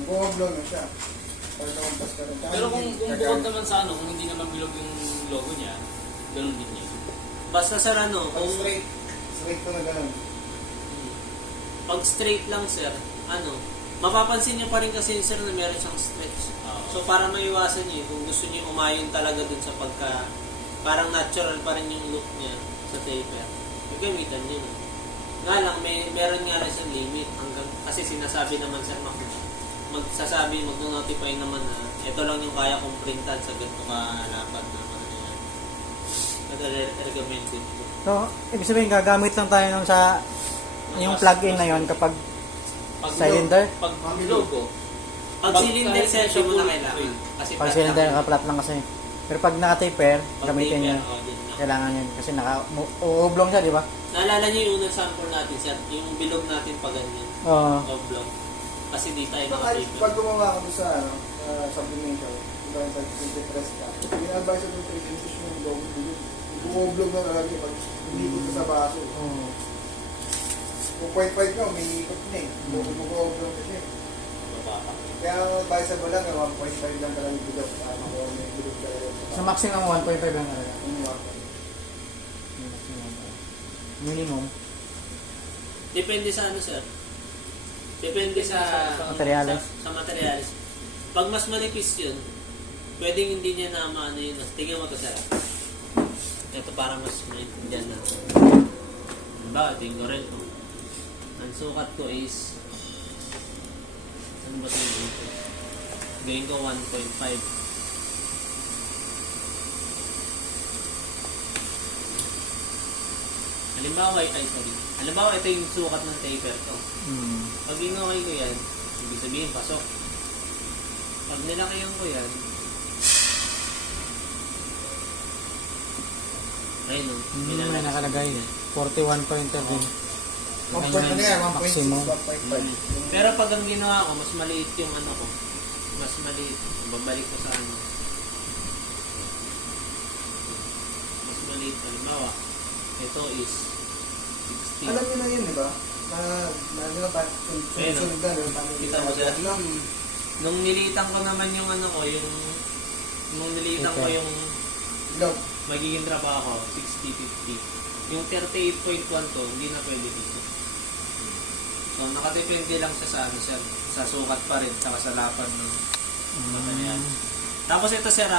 Mag-overflow na siya. Para lumabas ka rin. Pero kung bukod naman sa ano, kung hindi naman bilog yung logo niya, ganun din yun. Basta sir ano, Pag kung straight ko na ganun. pag straight lang sir, ano, mapapansin niyo pa rin kasi sir na meron siyang stretch. So para maiwasan niyo, kung gusto niyo umayon talaga dun sa pagka, parang natural pa rin yung look niya sa taper, gamitan niyo na. Nga lang, meron nga rin siyang limit hanggang, kasi sinasabi naman sir, mag-notify naman na ito lang yung kaya kong printan sa ganito kalapad na ano yan. Recommended ko. So, ibig sabihin, gagamit lang tayo nun sa yung plug-in na yon kapag cylinder? Pag logo. Pag cylinder sir, di mo na kailangan. Kasi Pag flat cylinder, lang. naka-flat lang kasi. Pero pag naka-taper, Pag gamitin taper, nyo. din na. Kailangan yun. Kasi naka-uoblong siya, di ba? Naalala niyo yung unang sample natin sir, yung bilog natin pa ganyan. Oo. Oblong. Kasi di tayo Kahit naka-taper. pag gumawa ka doon sa sublimation, diba yung pag-press ka, yung-advise ko ito, i-finish mo yung logo. Bumoblog na talaga pag umikot ka sa baso. Oo. Kung 0.5 ka, may ikot na eh. Bumoblog na siya. Bababa. Kaya ang advisable lang, 1.5 lang talaga yung bilog. Makuha mo yung bilog talaga. Sa maximum 1.5 lang talaga. Minimum. Depende sa ano sir. Depende sa Materyales. Sa materyales. Pag mas manipis yun, pwedeng hindi niya na maano yun. Tingnan mo to sir. Ito para mas maintindihan na. Diba? Tingnan ko rin. Ang sukat ko is ano ba ito dito? Gawin ko 1.5. Halimbawa, ito yung sukat ng taper to. Pag inokay ko yan, ibig sabihin, pasok. Pag nilakayan ko yan, ayun o. May nakalagay. 41.7. 1.5 na yan, 1.6, Maximum. 1.5. Pero pag ang ginawa ko, mas maliit yung ano ko. Mas maliit. Babalik ko sa ano. Mas maliit. Halimbawa, ito is 16. Alam niyo na yun, di ba? Na sunod na, Kita mo sila? Nung nilitan ko naman yung ano ko, nung nilitan ko yung Low. magiging trabaho, 60-50. Yung 38.1 to, hindi na pwede dito. So, nakadepende lang siya sa ano siya, sa sukat pa rin, saka sa lapad ng material. Tapos ito sir,